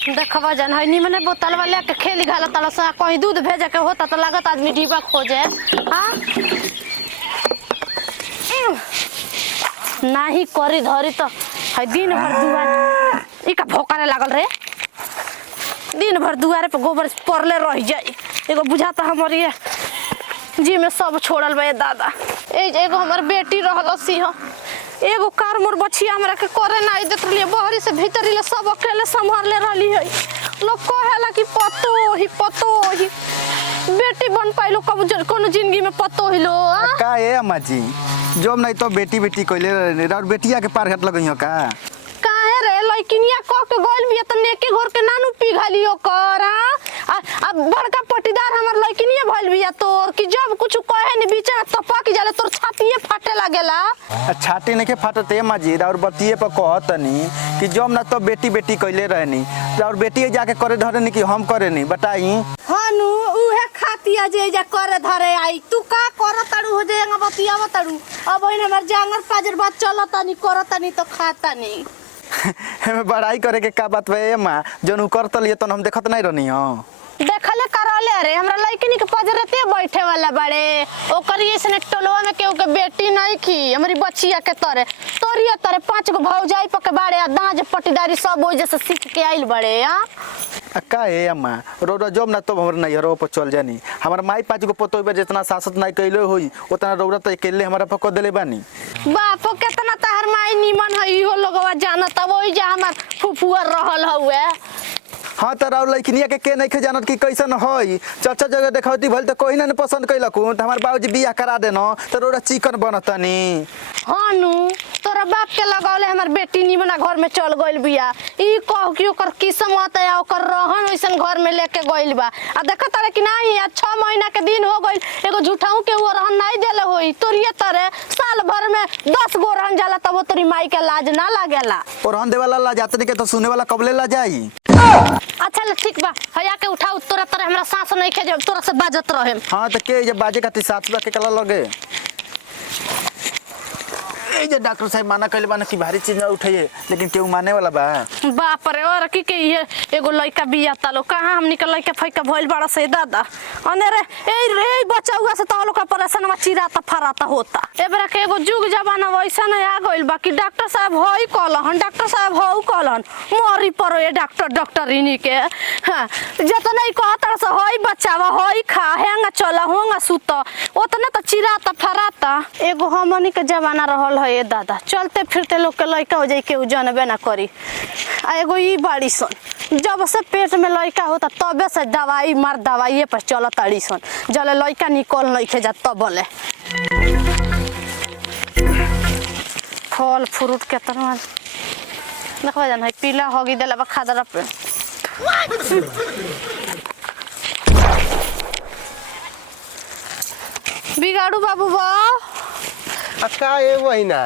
देखबा जन है निमने बोतल वाले के खेली घाला तला सा कहीं दूध भेजे के होता तो लागत आदमी डिब्बा खोजे। हां नाही करी धरी तो है दिन भर दुआर इका भोकारे लागल रे। दिन भर दुआरे पे गोबर परले रह जाई। एगो बुझाता हमर ये जी में सब छोड़ल बे दादा। एगो हमर बेटी रहल सिंह एगो कार मोर बछिया हमरा के करे नाही देत रही बहरी से भीतरी ले सब अकेले संभाल ले रहली है। लोग कहेला कि पतो ही बेटी बन पाइलो कब कोनो जिंदगी में पतो हिलो का ए अम्मा जी जोम नहीं तो बेटी बेटी कइले और बेटिया के पार हट लगइयो का काहे रे लइकिनिया क के गइल बिया त नेके घर के नानू पिघालियो कर। अब बड़का पटीदार हमर लइकिनिया भइल बिया तोर कि जब कुछ कहे नि बीच में तपक जाले तोर छातीए फाटे लागेला। छाती नहीं के फाटते अम्मा जी और बतिए पर कहतनी कि जोम ना तो बेटी बेटी कइले रहनी और बेटी जाके करे धरनी कि हम करे नहीं बताई। हानु उहे खातिया जे जा करे धरे आई तू का करताड़ू हो जेंगा बतिया बताड़ू अब इन हमर जांगर पाजर बात चलतानी करतानी तो खातानी। हमें बड़ाई करे के का बात बे अम्मा जोन करतलिए त हम देखत नहीं रहनी हो देखले करले रे हमरा लइकनी के पजरते बैठे वाला बड़े ओकर इसने टोलवा में केहू के बेटी नहीं की हमरी बचिया के तरे तोरिया तरे 5 गो भौजाई पके बाड़े आ दाज पटीदारी सब ओइ जैसे सीख के आइल बड़े। हां का ए अम्मा रो जोम ना तो हमर नहीं रो पर चल जानी हमर माई 5 गो पतो बे जितना सासत नहीं कइले होई उतना रौरत अकेले हमरा पको देले बानी। बाप केतना तहर माई निमन है इहो लोगवा जानत ओइ जा हमर फुफुआ रहल हउए। हाँ तो राव लइकनिया के नहीं खे जानत कि कैसन हई चर्चा जगह देखौती भल तो कोई ना पसंद कैलकू तो हमार बाबूजी बियाह करा देनो तो रोरा चिकन बनतनी। हां नु तोरा बाप के लगावले हमर बेटी निमना घर में चल गइल बिया ई कह कि ओकर किस्मत है ओकर रहन ओइसन घर में लेके गइल बा आ देखत रे कि नहीं 6 महीना के दिन हो गइल एगो झूठाऊ के वो रहन नहीं देले होई तोरिए तरे साल भर में 10 गो रहन जाला तब तोरी माई के लाज ना लागेला और रहन देवाला ला जातनी के तो सुने वाला कबले ला जाई। अच्छा ले ठीक बा हया के उठाऊ तोरा तरे हमरा सांस नहीं खे जब तोरा से बाजत रहे। हां तो के जे बाजे खातिर साथ के कला लगे ए जे डॉक्टर साहब माना कइले बाना कि भारी चीज ना उठाइए लेकिन केहू माने वाला बा। बाप रे और की के ये एगो लइका बिया तालो कहां हम निकल लइका फइका भइल बड़ा से दादा अने रे ए बचाउआ से तालो का परेशान में चिराता फराता होता एबरा के एगो जुग जमाना वैसा नहीं आ गइल बा कि डॉक्टर साहब होई कहलन डॉक्टर साहब होऊ कहलन मोरी पर ए डॉक्टर इनी के हां जतना ही कहता से होई बचावा होई खा हेंगा चला होंगा सुत ओतना तो चिराता फराता एगो हमनी के जमाना रहल है ए दादा चलते फिरते लोग के लइका हो जाई केहू जानबे ना करी। आ एगो ई बाड़ी सन जब से पेट में लइका होता तबे से दवाई मार दवाई पर चलत ताड़ी सन जले लइका निकल नहीं खे जा तब बोले फल फ्रूट केतना देखबा जान है पीला होगी देला बा खादरा पे बिगाड़ू बाबू बा अच्छा ये वही ना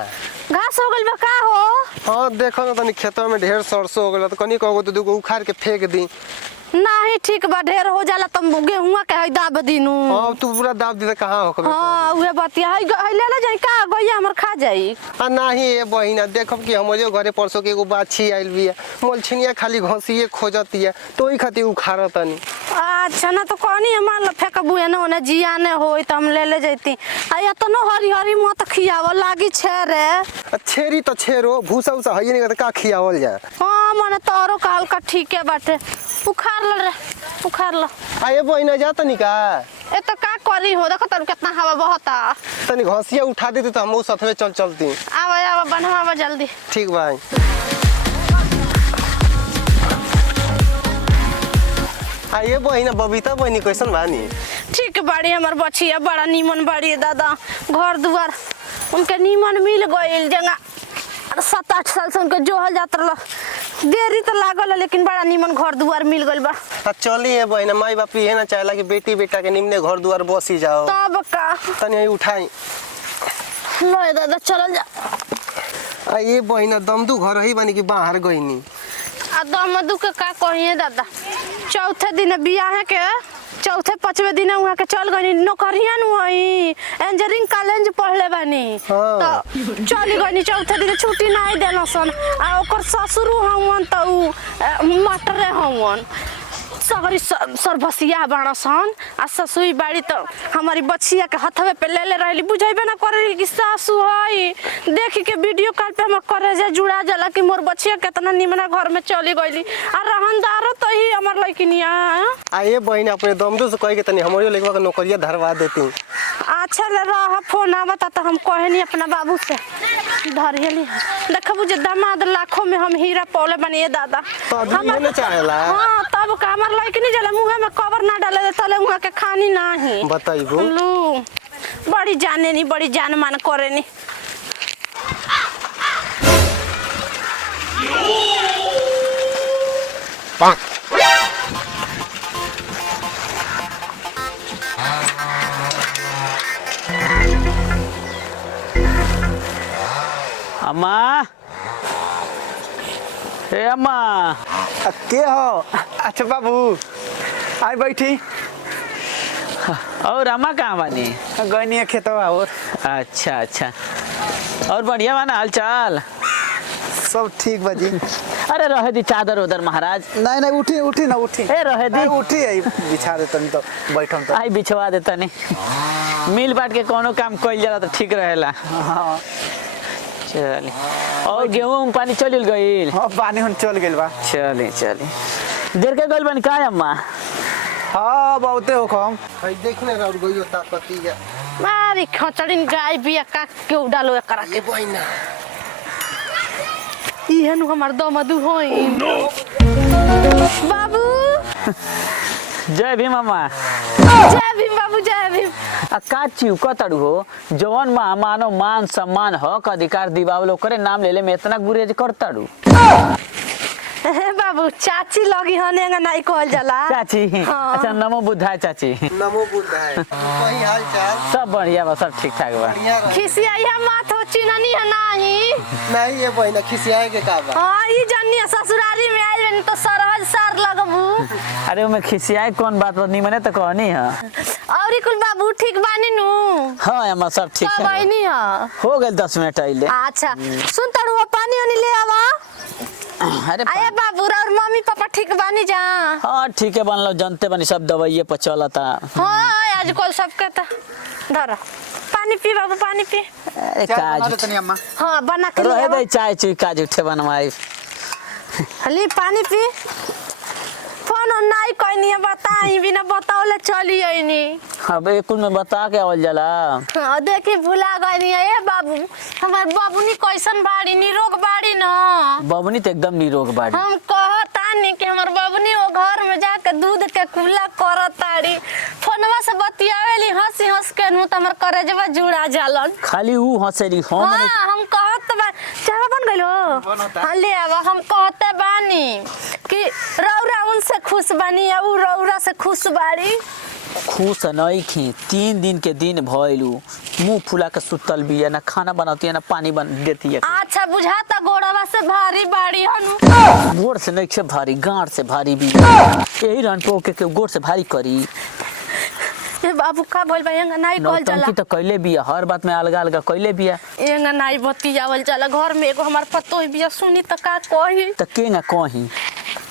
घास हो गइल बा का हो। हाँ देखो ना तनी खेतों में ढेर सरसों हो गइल तो कनी कहो तो दुगो उखाड़ के फेंक दी। नहीं ठीक बा ढेर हो जाला तुम गेहुआ के है दाब दिनु। हां तू पूरा दाब दे कहां हो कबे। हां उहे बतिया है ले ले जाई का गइया हमर खा जाई। आ नहीं ए बहिना देखब कि हमरे घरे परसों के एगो बाछी आइल बिया मोलछिनिया खाली घसिए खोजतिया तो ई खातिर उखाड़तनी। अच्छा ना तो कहनी मान लो फेंकबू एने ओने जियाने होई त हम ले ले जैती आ एतनो हरी हरी मत खियाव लागी छेरे छेरी तो छेरो भूसा उसा हइए नहीं त का खियावल जा। हां माने तोरो काल का ठीके बाटे उखाड़ ल रे उखाड़ ल। आ ए बहिना जा तनी का ए तो का करी हो देखो तनु कितना हवा बहता तनी घसिया उठा देती तो हम साथ में चलती। आवा बनवावा जल्दी ठीक भाई। आ ये बहिना बबीता बहिनी कैसन बानी। ठीक बाड़ी हमर बछिया बड़ा नीमन बाड़ी दादा घर दुआर उनके नीमन मिल गइल जंगा 7-8 साल से उनके जोहल जात रह देरी तो लागल लेकिन बड़ा नीमन घर दुआर मिल गइल बा। चलिए बहिना माई बाप ये ना चाहेला कि बेटी बेटा के निमने घर दुआर बसी जाओ तब का तनी उठाई लो दादा चल जा। आ ये बहिना दमदू घर ही बानी कि बाहर गइनी। आ दमदू के का कहिए दादा। चौथे दिन बियाह के चौथे पांचवे दिन वहाँ के चल गई नौकरिया नुई इंजीनियरिंग कॉलेज पढ़ले बानी हाँ। तो चली गई चौथे दिन छुट्टी नहीं देना सन आ ओकर ससुर हवन तो मटरे हवन सगरी सरभसिया बाड़ा सन आ ससुई बाड़ी तो हमारी बच्चिया के हथवे पे ले रहली बुझेबे ना करे कि सासू हई देख के वीडियो कॉल पे हम करे जा जुड़ा जाला कि मोर बच्चिया केतना निमना घर में चली गईली आ रहनदार तो ही हमर लइकिनिया आए बहन अपने दमदू से कह के तनी हमरो लेकवा के नौकरिया धरवा देती। अच्छा ले रहा फोन आवता तो हम कहनी अपना बाबू से धरियली देखबू जे दामाद लाखों में हम हीरा पौले बनिए दादा तो आदमी ये ना चाहेला। हां तब का हमर लइकिनी जला मुंह में कवर ना डाले तले मुंह के खानी नाही बताइबू लू बड़ी जाने नी बड़ी जान मान करे नी अम्मा हे अम्मा के हो? अच्छा बाबू आई बैठी। और अम्मा कहाँ बानी? गई खेतवा और अच्छा अच्छा और बढ़िया बा ना हाल चाल? सब ठीक बाजी। अरे रहे दी चादर उधर महाराज। नहीं नहीं उठी उठी ना उठी ए रहे दी उठी आई बिछा दे तनी तो बैठम तो आई बिछवा दे तनी मिल बांट के कोनो काम कइल जाला तो ठीक रहेला। हाँ चल और गेहूं पानी चलिल गइल? हाँ पानी हम चल गइल बा। चली चली देर के गइल बन का अम्मा? हाँ बहुते हो कम। भाई देखने राउर गइयो ताकती है मारी खचड़िन गाय बिया का के उडालो एकरा के बहना इहे नु हमर दमदू होई बाबू जय भीम अम्मा। जय भीम बाबू जय भीम। आ का चीव कतड़ू हो जवन मानो मान सम्मान हक अधिकार दिवावलो करे नाम लेले में इतना गुरेज करतड़ू। हे बाबू चाची लगी हने नहीं कहल जाला चाची हाँ। अच्छा नमो बुद्धाय चाची। नमो बुद्धाय कोई हाल चाल सब बढ़िया बा सब ठीक ठाक बा। बढ़िया रह। खिसिया माथ हो चिननी है नाही नहीं ये बहना खिसियाए के का बा हां ई जन्नी ससुरारी में आइल बनी तो सरहज सार लगबू अरे उमे खिसियाए कौन बात बा निमने तो कहनी है। और कुल बाबू ठीक बानी नु हाँ अम्मा सब ठीक सब है आइनी है हो गए 10 मिनट आइले। अच्छा सुन तड़ुआ पानी ओनी ले आवा अरे आए बाबू और मम्मी पापा ठीक बानी जा हाँ ठीक है बनलो जनते बनी सब दवाइये पर चलता। हां आजकल सबके त धर पानी पी बाबू पानी पी। अरे चाय बना काज दे तनी अम्मा। हां बना के ले रहे आवा दे चाय चुई काज उठे बनवाई। हली पानी पी फोन नहीं कहनी है बताई बिना बताओले चली आईनी अब एक में बता के आवल जाला। हाँ देखी भुला गई है बाबू हमार बाबूनी कैसन बाड़ी निरोग बाड़ी ना बबनी तो एकदम निरोग बाड़ी। हम कहतानी कि हमार बाबूनी वो घर में जाके दूध के कुला करताड़ी फोनवा से बतियावेली हंसी हंस के नु त हमर करेजवा जुड़ा जालन खाली ऊ हंसेरी हम हाँ हम कहत बा चावा बन गइलो हां ले आवा हम कहते बानी कि रौरा उनसे खुश बानी या उ रौरा से खुश बाड़ी खुश नहीं खी 3 दिन के दिन भइलू मुंह फुला के सुतल बिया ना खाना बनाती है ना पानी बन देती है। अच्छा बुझाता गोड़वा से भारी बाड़ी हनु गोड़ से नहीं से भारी गांठ से भारी भी यही रन पो के गोड़ से भारी करी। ए बाबू का बोल भाई नहीं कहल जाला नौटंकी तो कैले बिया हर बात में अलगा अलगा कैले बिया। एंगा नहीं बतियावल जाला घर में एगो हमार पतो ही बिया सुनी त का कही तो के ना कही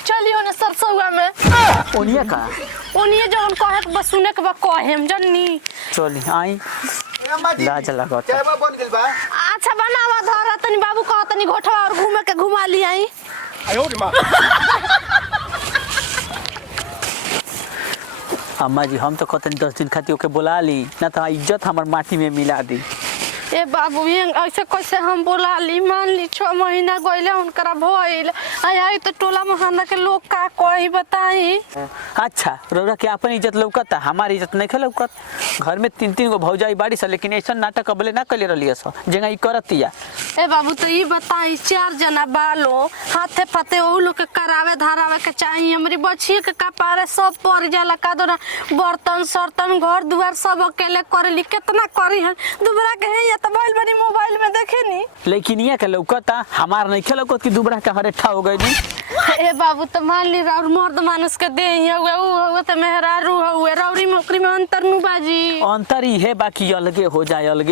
चलियो ना सरसौआ में ओनिया का उन्हीं जवन कहे के बस सुने के बा कहेम जन्नी चली आई लाज लागत। चाय बन गइल बा। अच्छा बनावा धर तनी बाबू कह तनी घोठवा और घूमे के घुमा ली आई आयो रे मां अम्मा जी हम तो कहते 10 दिन खातिर ओके बुला ली ना तो इज्जत हमार माटी में मिला दी। ए बाबू ये ऐसे कैसे हम बोला ली मान ली 6 महीना गइले उनकरा भइल आई तो टोला मोहल्ला के लोग का कही बताई। अच्छा रौरा के अपन इज्जत लौकता हमारी इज्जत नहीं लौकत। घर में 3 गो भौजाई बाड़ी सा लेकिन ऐसा नाटक अबले ना कले रलिए सो जेगा ई करतिया। ए बाबू तो ये बताई 4 जना बालो हाथे पाते ओ लोग के करावे धरावे के चाहिए हमरी बच्ची के कपारे सब पड़ जाला का दो बर्तन सर्तन घर दुआर सब अकेले करेली कितना करी है दुबरा के है या तो भइल बनी मोबाइल में देखे नी। लेकिन ये के लौकता हमार नहीं खे लौकत कि दुबरा के हरेठा हो गई नी। ए बाबू तो मान ली और मर्द मानुस के दे हुए उ तो मेहरारू हुए रौरी मोकरी में अंतर नु बाजी। अंतर ही है बाकी अलगे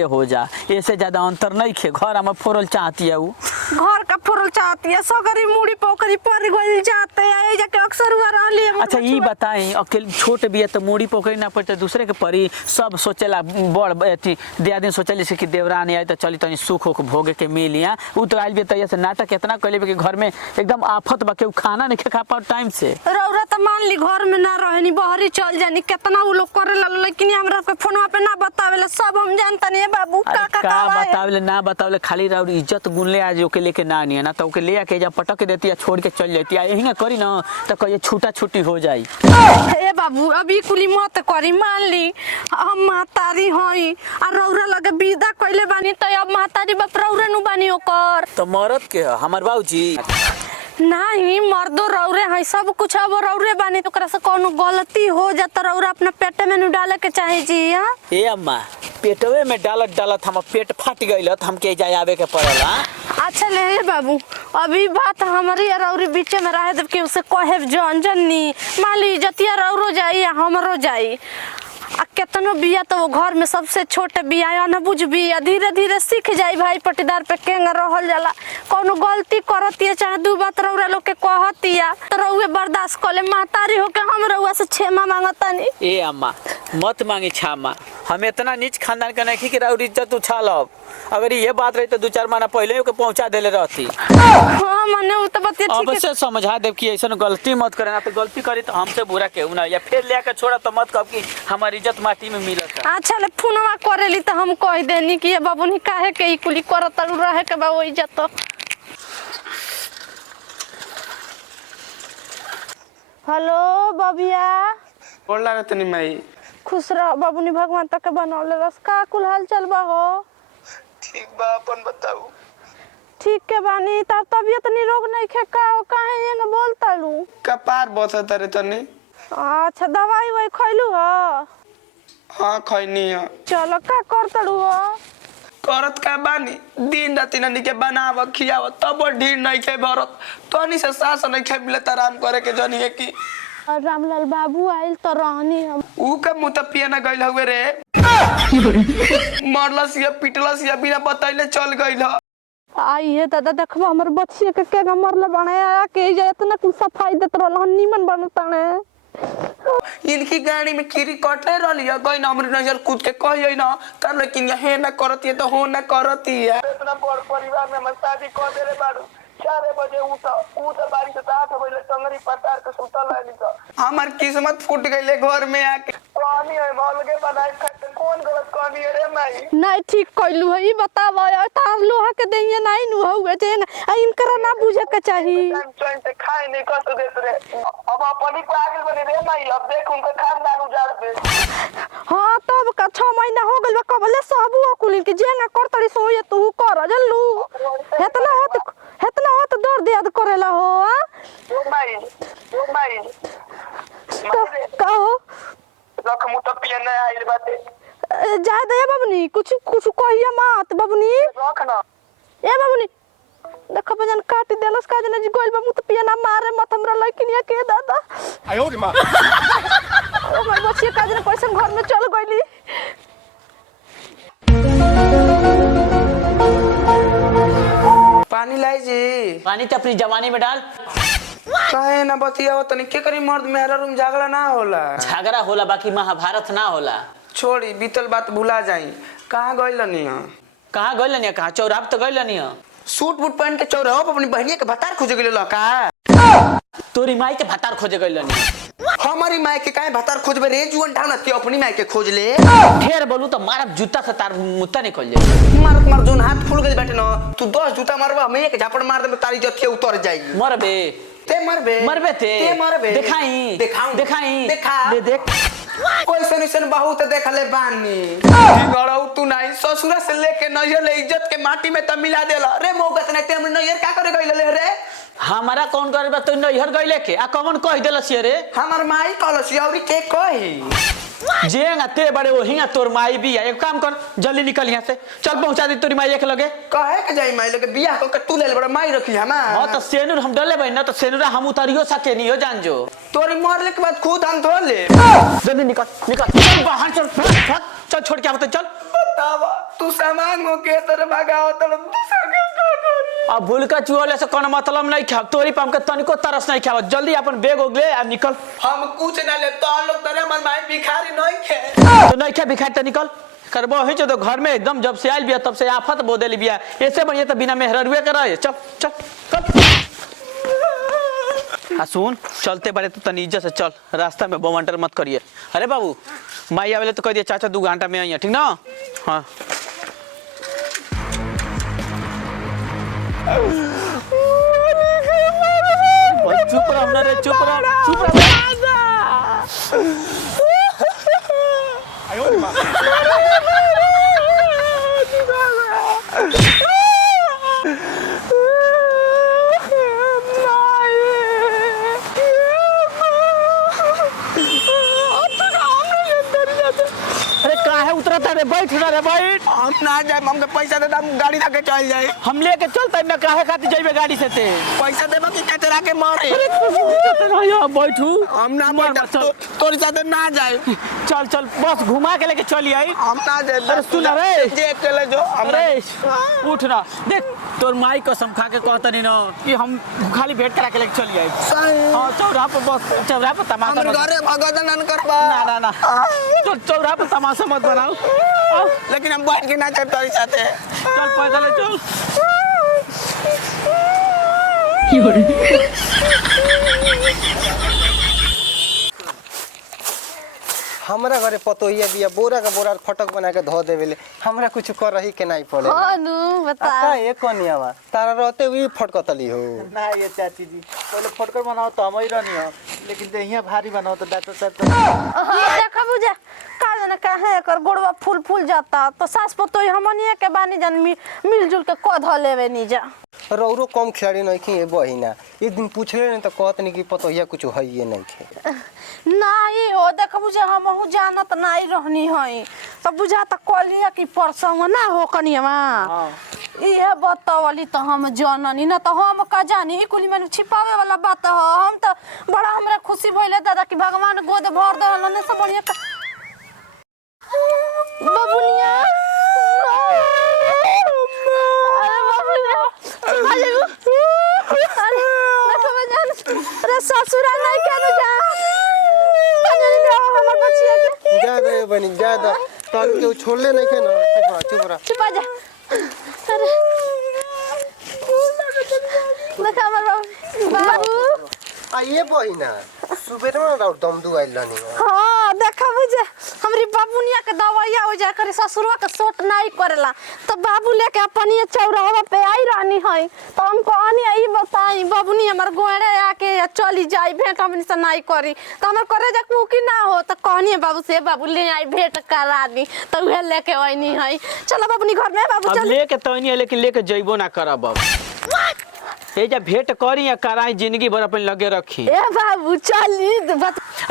हो जा ऐसे ज्यादा अंतर नहीं खे। घर हम फोरल चाहती है वो घर का फोरल चाहती है सगरी मुड़ी पोखरी पर गइल जाते है जाके अक्सर हुआ रहली। अच्छा ये बताई अकेले छोट बिया तो मुड़ी पोखरी ना पड़ते दूसरे के परी सब सोचेला बड़ अथी दियादिन सोचली से कि देवरानी आई तो चली तनी सुख हो भोगे के मिलिया। उ तो आइल बे तैया से नाटक इतना कइले कि घर में एकदम आफत बा के खाना नहीं खा पा टाइम से। रौरा तो मान ली घर में ना रहनी बहरी चल जानी कितना उ लोग करे ला लेकिन हमरा के फोनवा पे ना बतावेला सब हम जानता नहीं बाबू का बतावेले ना बतावेले खाली राउर इज्जत गुनले आज ओके लेके ना आनी ना तो ओके ले आके जा पटक देती है छोड़ के चल जाती है यही ना करी ना तो कहिए छूटा छुट्टी हो जाई। ए बाबू अभी कुली मत करी मान ली हम मातारी हई आ रौरा लगे विदा कइले बानी तो अब मातारी बाप रौरा नु बानी ओकर तो मरद के हमर बाबूजी नहीं मर्दो रौरे है सब कुछ अब रौरे बानी तो ओकरा से कोनो गलती हो जाता रौरा अपना पेट में नु डाले के चाहे जी। हां ए अम्मा पेटवे में डालत हम पेट फट गइलत हमके जाय आवे के पड़ला। अच्छा ले बाबू अभी बात हमारी और रौरी बीच में रहे जब कि उसे कहे जननी मान ली जतिया रौरो जाई या हमरो जाई आ केतनो बिया तो वो घर में सबसे छोटे बिया न बुझ बिया धीरे धीरे सीख जाई भाई पटीदार पे केंग रहल जाला कोनो गलती करतिया चाहे दू बात रौरा लोग के कहतिया तो रौवे बर्दाश्त कले मातारी हो के हम रौवा से क्षमा मांगतानी। ए अम्मा मत मांगी क्षमा हम इतना नीच खानदान के नहीं कि राउर इज्जत उछालब। अगर ये बात रही तो 2-4 महीना पहले ही पहुंचा देले रहती। हां माने उ तो बतिया ठीक है। अब से समझा देब कि ऐसा गलती मत करे ना तो गलती करी तो हमसे बुरा केहू ना या फिर ले के छोड़ा तो मत कब कि हमारी इज्जत माटी में मिलत। अच्छा ले फोनवा करेली तो हम कह देनी कि ये बाबूनी काहे के ई कुली करत रहे के बा ओ इज्जत। हेलो बबिया बोल लागत नहीं माई खुश रह बाबूनी भगवान तक बनौले रस का कुल हाल चल बा हो। ठीक बा अपन बताऊ। ठीक के बानी तार तबियत निरोग नहीं खे का काहे ये बोलता लू कपार बसत रे तनी। अच्छा दवाई वही खइलू हो। हां खइनी है। चलो का करतड़ू हो करत का बानी दिन रात ननी के बनाव खियाव तब ढीर नहीं के भरत तनी से सास नहीं खे मिले आराम करे के जनी है कि रामलाल बाबू आइल तो रहनी हम ऊ के मुंह त पिए ना गइल हुए रे मरलस या पिटलस या बिना बताइले चल गइल। आई है दादा देखबो हमर बच्चे के मरले बनाया के जे इतना कुल सफाई देत रहल नीमन बनताने इनकी गाड़ी में कीरी कटले रहली है गई ना हमरी नजर कूद के कहिए ना तर लेकिन ये ना करती है तो हो ना करती है। इतना बड़ परिवार में हम शादी कर देले बाड़ू 4 बजे उठ बारी से 8 बजे टंगरी पटार के सुतल रहली तो हमर किस्मत फूट गइले घर में आके पानी है मौलगे बनाई खाते कौन गलत कहनी है रे माई नहीं ठीक कइलू है ई बतावा तार लोहा के देइए नहीं नु हुए जे इनकरा ना बुझे के चाहिए चैन से खाए नहीं कस देत रे अब अपनी को आगे बने रे माई अब देख उनका खानदान उजाड़ पे। हां तब का 6 महीना हो गइल कबले सबू कुलिन के जेंगा करतड़ी सोए तू कर जल्लू हेतना होत दर्द याद करेला हो। ओ माई कहो रख मुंह तो पिए ना आइल बाटे जाय दे बाबूनी कुछ कहिया मत बाबूनी रख ना ए बाबूनी देखो बजन काट देलस का जने गोइल बा मुत पिया ना मारे मत हमरा लइकिनिया के दादा आयो रे मां ओ मार बच्ची का जने कैसे घर में चल गइली। पानी लाई जी पानी तो अपनी जवानी में डाल। काहे ना बतियाओ तनी के करी मर्द मेहरा रूम झगड़ा ना होला झगड़ा होला बाकी महाभारत ना होला। छोड़ी बीतल बात भुला जाई कहां गइल नी कहाँ गइल नहीं कहाँ चौराहा तो गइल नहीं सूट बूट पहन के चौराहा पर अपनी बहनिया के भतार खोजे गेल का तोरी माई के भतार खोजे गइल नहीं हमारी माई के काहे भतार खोजबे रे जुवन ढाल के अपनी माई के खोज ले ढेर बोलू तो मारब जूता से तार मुत्ता निकल जाए। मार जोन हाथ फूल गइल बैठे न तू 10 जूता मारबा मैं एक झापड़ मार दे तारी जथिया उतर जाई मरबे ते मरबे ते मरबे दिखाई देखा ले देख कैसन बहुत देखले बानी गड़ौ तू नहीं ससुरा से लेके नैयर ले इज्जत के माटी में त मिला देला रे मोगत नहीं ते हम नैयर का करे गइल रे हमारा कौन करे बा तो नैहर गइले के आ कौन कह देलस रे हमार माई कलसी और के कही जेंगा ते बड़े वहींगा तोर माई भी है। एक काम कर जल्दी निकल यहाँ से, चल पहुंचा दे तोरी माई के लगे। कहे के जाई माई लगे बियाह को के तू ले बड़ा माई रखी हमार। हां तो सेनुर हम डले भाई ना तो सेनुरा हम उतारियो सके नहीं हो जान जो तोरी मरले के बाद खुद हम धो ले। जल्दी निकल निकल चल बाहर चल फट चल छोड़ के आवत चल। बतावा तू सामान हो के तेरे भगाओ तो दूसरा के अब भूल का चुहले से कोनो मतलब नहीं खाब तोरी पम के तनिको तरस नहीं खाब। जल्दी अपन बैग ओगले अब निकल। हम कुछ ना ले तो लोग तेरे मन माई भिखारी नहीं खे तो नहीं क्या भिखारी तो निकल करबो ही तो घर में एकदम जब से आइल बिया तब से आफत बोदेली बिया। ऐसे बढ़िया तो बिना मेहररुए के रहे। चल चल चल आ सुन चलते बारे तो तनी इज्जत से चल, रास्ता में बवंटर मत करिए। अरे बाबू माई आवेले तो कह दिए चाचा 2 घंटा में आई है ठीक ना। हाँ चुप रहो ना रे चुप रहो उतरता रे बैठ ना रे बैठ। हम ना जाए हमके पैसा दे हम गाड़ी लेके चल जाए। हम लेके चलते ना काहे खातिर जइबे गाड़ी से ते पैसा देबो कि कचरा के मारे। बैठू हम ना बैठ तोरी साथे ना जाए। चल चल बस घुमा के लेके चली आई। हम ना जाए। अरे सुन रे जे चले जो अरे उठ ना देख तोर माई कसम खा के कहतनी ना कि हम खाली भेंट करा के लेके चली आई। हां चौराहा पर बस चौराहा पर तमाशा हम घरे भगवान न करबा। ना ना ना चल चौराहा पर तमाशा मत बनाओ। लेकिन हम बैठ के ना चल तोरी साथे। चल पैदल चल। हमरा घरे पतोहिया बिया बोरा का बोरा फटक बना के धो देवेले। हमरा कुछ कर रही के नहीं पड़े। हां नु बता का ये कोनिया बा तारा रहते हुई फटकतली हो ना ये चाची जी पहले फटकर बनाओ तो हम ही रहनी हो, लेकिन देहिया भारी बनाओ तो डॉक्टर साहब तो ये देखा बुझा का जाने काहे एकर गोड़वा फूल फूल जाता तो सास पतोई हमनिए के बानी जान मिलजुल के क ध लेवे नी जा। रौरो कम खिलाड़ी नहीं की बहिना एक दिन पूछले नहीं तो कहतनी कि पतोहिया कुछ है ये नहीं खे। नहीं हो देख बुझा हमहु जानत नहीं रहनी हई तो बुझा त कलिया की परसंग ना हो कनिया ये बतावली तो हम जाननी ना तो हम का जानी ई कुली में छिपावे वाला बात हो। हम तो बड़ा हमरा खुशी भइले दादा कि भगवान गोद भर देलन ने सब बढ़िया बाबुनिया। अरे ससुरा नहीं केनु जा बनिया ले हमर बचिया के जा दे बनी जा दा तार के छोड़ले नहीं खे ना। चुप रह चुप जा। अरे देखा हमर बाबू आ ये बहिना सुबह में राउर दम दुआइल लनी। हां देखा बुझे हमरी बाबुनिया के दवाइया हो जा करे ससुरवा के सोट नहीं करेला तो बाबू लेके अपनिए चौराहा पे आई रहनी है तो हम कहनी ई बताई बाबुनी हमर गोड़े आके चली जाई भेंट हमनी से नहीं करी तो हमर करे जा कुकी ना हो तो कहनी बाबू से बाबू ले आई भेंट करा दी तो उहे लेके आईनी है। चलो बाबूनी घर में बाबू चल लेके तो नहीं लेकिन लेके जइबो ना करब। अब ए जा भेंट करी या कराई जिंदगी भर अपन लगे रखी। ए बाबू चली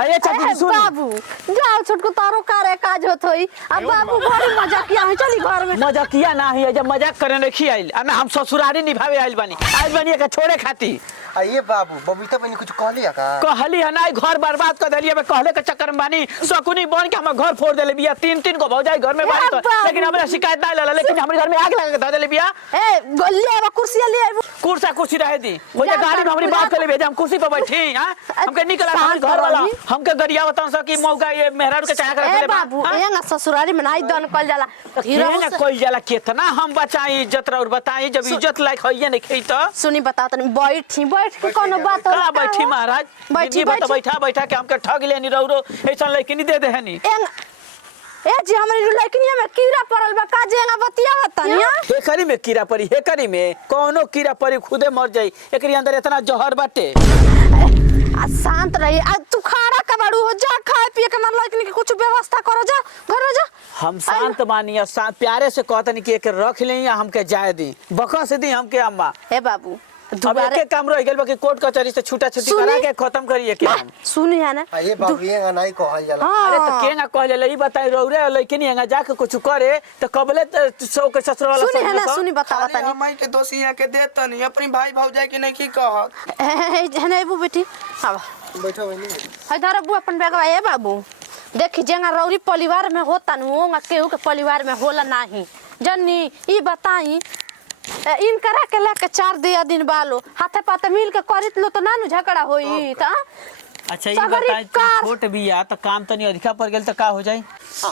अरे चाची सुन बाबू जाओ छोटको तारो करे काज होत होई अब बाबू बड़ी मजाकिया है चली घर में। मजाकिया ना है जब मजाक करे नहीं आइल आ ना हम ससुरारी निभावे आइल बानी के छोड़े खाती। आ ये बाबू बबीता बनी कुछ कहली का कहली है ना घर बर्बाद कर देलिए मैं कहले के चक्कर में बानी शकुनी बन के हम घर फोड़ देले बिया 3 को भौजाई घर में बानी तो लेकिन हमरा शिकायत नहीं लला लेकिन हमरे घर में आग लगा के धर देले बिया। ए गोल्ले अब कुर्सी ले आइबो कुर्सी रहे दी वो जे गाड़ी में हमरी बात कर ले भेज हम कुर्सी पे बैठी हां हमके निकला हमरे घर वाला हमके गरिया बताऊं स कि मौका ये मेहरारू के चाह कर ए बाबू एंगा ससुरारी में नहीं दन कल जाला हीरो ना कोई जाला कितना हम बचाई इज्जत और बताई जब इज्जत लायक होइए नहीं खई तो सुनी बता तनी बैठ के कोनो बात हो का बैठी महाराज बैठी बैठा के हमके ठग लेनी रौरो ऐसा लेकिन दे देहनी। ए जी हमरी लड़किया में कीड़ा पड़ल बा का जेना बतिया तनिया हेकरी में कीड़ा पड़ी हेकरी में कोनो कीड़ा पड़ी खुदे मर जाई एकरी अंदर इतना जहर बाटे। आ शांत रही आ तू खाड़ा का बाड़ू हो जा खाए पिए के मन लड़की के कुछ व्यवस्था करो जा घर में जा। हम शांत बानी शांत प्यारे से कहतनी कि एक रख ले या हमके जाए दी बकस दी हमके अम्मा। ए बाबू अब दोबारा- एक काम रह गेल बाकी कोर्ट कचहरी से छूटा छुट्टी सुनी? करा के खत्म करिए के हम। सुनी है ना ये बाबू ये नहीं कहल जाला। अरे तो हाँ केंगा कहले ले ई बताई रौरे लेकिन यहां जाके कुछ करे तो कबले सौ के ससुर वाला सुनी है ना सब सुनी बतावा खाली तनी हमाई के दोषी यहाँ के देता नहीं अपनी भाई भौजाई के नहीं की कहत है ना बू बेटी अब बैठो बहनी। इधर अबू अपन बैगवा ए बाबू देखी जेंगा रौरी परिवार में होता न होगा केहू के परिवार में होला नहीं जन्नी ई बताई इनकरा के लेके 4 दिया दिन बालो हाथे पाते मिल के करित लो तो नानु झगड़ा होई त अच्छा ये सगरी बताई कार- छोट बिया तो काम तनी अधिका पड़ गेल तो का हो जाई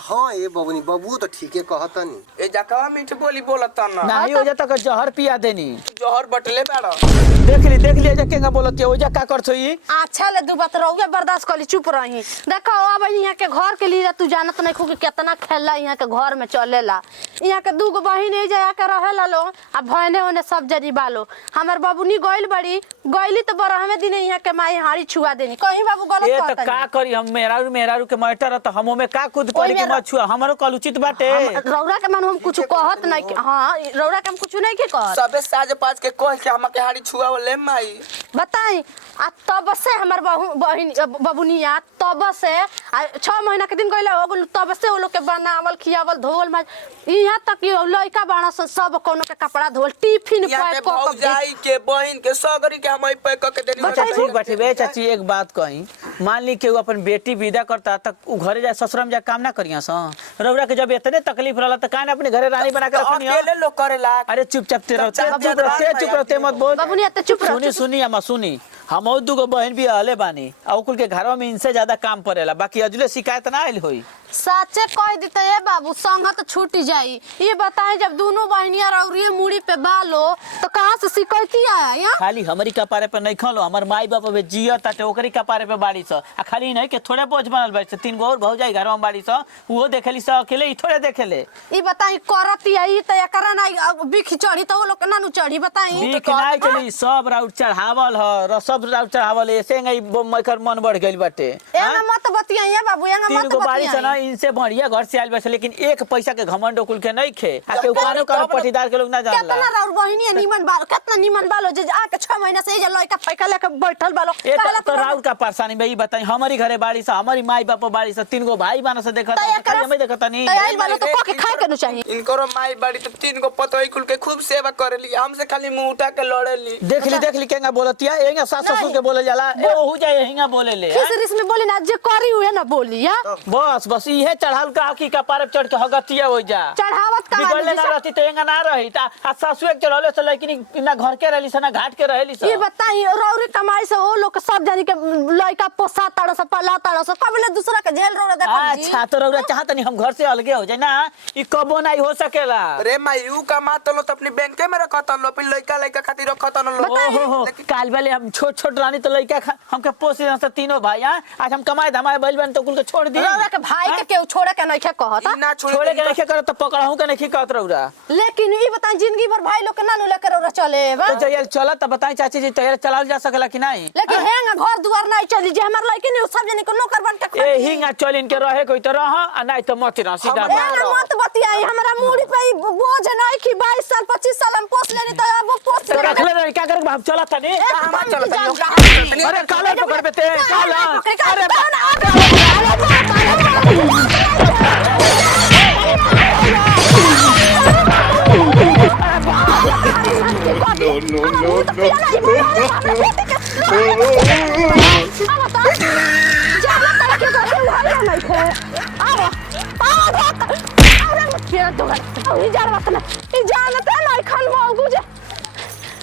हाँ ये बबुनी बबू तो ठीके कहतनी। ए जकवा मीठ बोली बोलता ना नहीं हो जाता कि जहर पिया देनी जोहर बटले बाड़ा देख लिया जा केंगा बोलत हो जा का करत होई अच्छा ले दू बात रहुए बर्दाश्त कली चुप रही देखो अब यहाँ के घर के लिए तू जानत नहीं खूब कितना खेला यहाँ के घर में चलेला यहाँ के 2 बहिन ए जा के रहेला लो आ भयने ओने सब जरी बालो हमर बाबूनी गइल बड़ी गइली तो बरहमे दिन यहाँ के माई हाड़ी छुआ देनी कहीं बाबू गलत ये तो कहता का करी हम मेहरारू के मैटर तो हमो में का खुद ओई करी के मेरा- मत छुआ हमरो कल उचित बाटे रौरा के मन हम कुछ कहत नहीं कि- हाँ रौरा के हम कुछ नहीं के कहत सबे साज पाँच के कह के हम के हाड़ी छुआ ले माई बताई आ तब से हमर बहिन बबुनिया तब से 6 महीना के दिन गइला हो गेल तब से वो लोग के बनावल खियावल धोवल माज यहाँ तक कि लइका बाणा सब कोनो के कपड़ा धोवल टिफिन यहाँ के पैक क के भौजाई के बहन के सगरी के हम पैक के देनी अच्छा ठीक बाटे बे चाची एक बात कही मान ली के अपन बेटी विदा करता तक उ घरे जा ससुर में जा काम ना करिया स रौरा के जब इतने तकलीफ रहला त काहे अपने घरे रानी बना के रखनी हो अकेले लोग करेला अरे चुपचाप ते रहो चुपचाप चुप रहते मत बोल बबुनिया तो चुप रहो सुनी सुनी अम्मा सुनी हम और 2 बहन भी हले बानी आ ओकुल के घरवा में इनसे ज्यादा काम पड़ेला बाकी अजले शिकायत ना आइल होई साचे कह देते ये बाबू संगत छूट जाई ये बताए जब दोनों बहनिया रौरिये मुड़ी पे बालो तो कहाँ से शिकायती आया यहाँ खाली हमारी कपारे पे नहीं खलो हमार माई बाप अबे जियत ताटे ओकरी कपारे पे बाड़ी स आ खाली नहीं के थोड़े बोझ बनल बाड़ी स 3 गो और भौजाई घर में बाड़ी स वो देखेली स अकेले ई थोड़े देखेले ये बताई करती आई तो एकरा ना बिख चढ़ी तो वो लोग के नानू चढ़ी बताई बीक नहीं चली सब राउट चढ़ावल ह सब राउट चढ़ावल ऐसे गई मकर मन बढ़ गइल बाटे एना मत बतियाइए बाबू एना 3 मत गो बाड़ी स ना बतियाइए इनसे बढ़िया घर से आइल बस लेकिन एक पैसा के घमंड कुल के नहीं खे आ के कानो कानो पटीदार के लोग ना जानला कितना राउर बहिनी निमन बाल कितना निमन बालो जे आके 6 महीना से जे लइका फैका लेके बैठल बालो ए कहला तो राउर का परेशानी भाई बताई हमारी घरे बाड़ी सा हमारी माई बाप बाड़ी सा 3 गो भाई बाना से देखत खाली हमें देखत नहीं तैयार बालो तो पके खाए के न चाहिए इनकरो माई बाड़ी तो 3 गो पतोई कुल के खूब सेवा करेली हमसे खाली मुंह उठा के लड़ेली देख ली केंगा बोलतिया एंगा सास ससुर के बोले जाला ए हो जाए हिंगा बोले ले किस रिस में बोली ना जे करी हुए ना बोली या बस इहे चढ़ाल का की कपार पे चढ़ के हगतिया हो जा चढ़ावत का बिगड़ले ना रहती तो एंगा ना रही आ सासु एक चढ़ले से लेकिन ना घर के रहली से ना घाट के रहली से ये बताई रौरी कमाई से वो लोग सब जानी के लइका पोसा ताड़ से पला ताड़ से कबले दूसरा के जेल रोड देखो जी अच्छा तो रौरा चाहत नहीं हम घर से अलगे हो जाए ना ई कबो नहीं हो सकेला रे माई यू कमा तो लो तो अपनी बैंक में रखत लो फिर लइका खातिर रखत लो ओहो काल वाले हम छोट रानी तो लइका हमके पोसी से 3 भाई आज हम कमाए धमाए बैल बन तो कुल के छोड़ दी रौरा के भाई के केहू छोड़े के नहीं कहता ना छोड़े के नहीं कर तो पकड़ाऊ के नहीं कहत रौरा लेकिन ये बताई जिंदगी भर भाई लोग के नानू लेकर रौरा चले बा तो जयल चला तो बताई चाची जी तैयार चलाल जा सकला कि नहीं लेकिन हेंगा घर दुआर नहीं चली जे हमर लइके ने सब जानी को नौकर बन के ए हिंगा चल इनके रहे कोई तो रह आ नहीं तो मत रह सीधा हम- बात। एना मत बतियाई हमरा मुड़ी पे ई बोझ नहीं कि 22 साल 25 साल हम पोस लेनी तो अब पोस तो रख ले रही, क्या कर हम चला था नहीं हम चलत नहीं अरे काला पकड़ पे ते काला अरे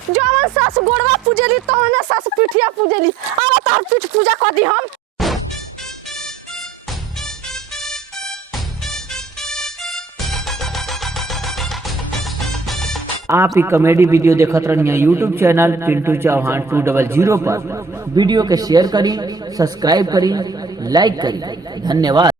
जवन सास गोड़वा पूजेली तोहने सास पिठिया पूजेली अब तार पीठ पूजा कर दी हम आप ही कॉमेडी वीडियो देखत रहिए यूट्यूब चैनल पिंटू चौहान 200 पर वीडियो के शेयर करी सब्सक्राइब करी लाइक करी धन्यवाद।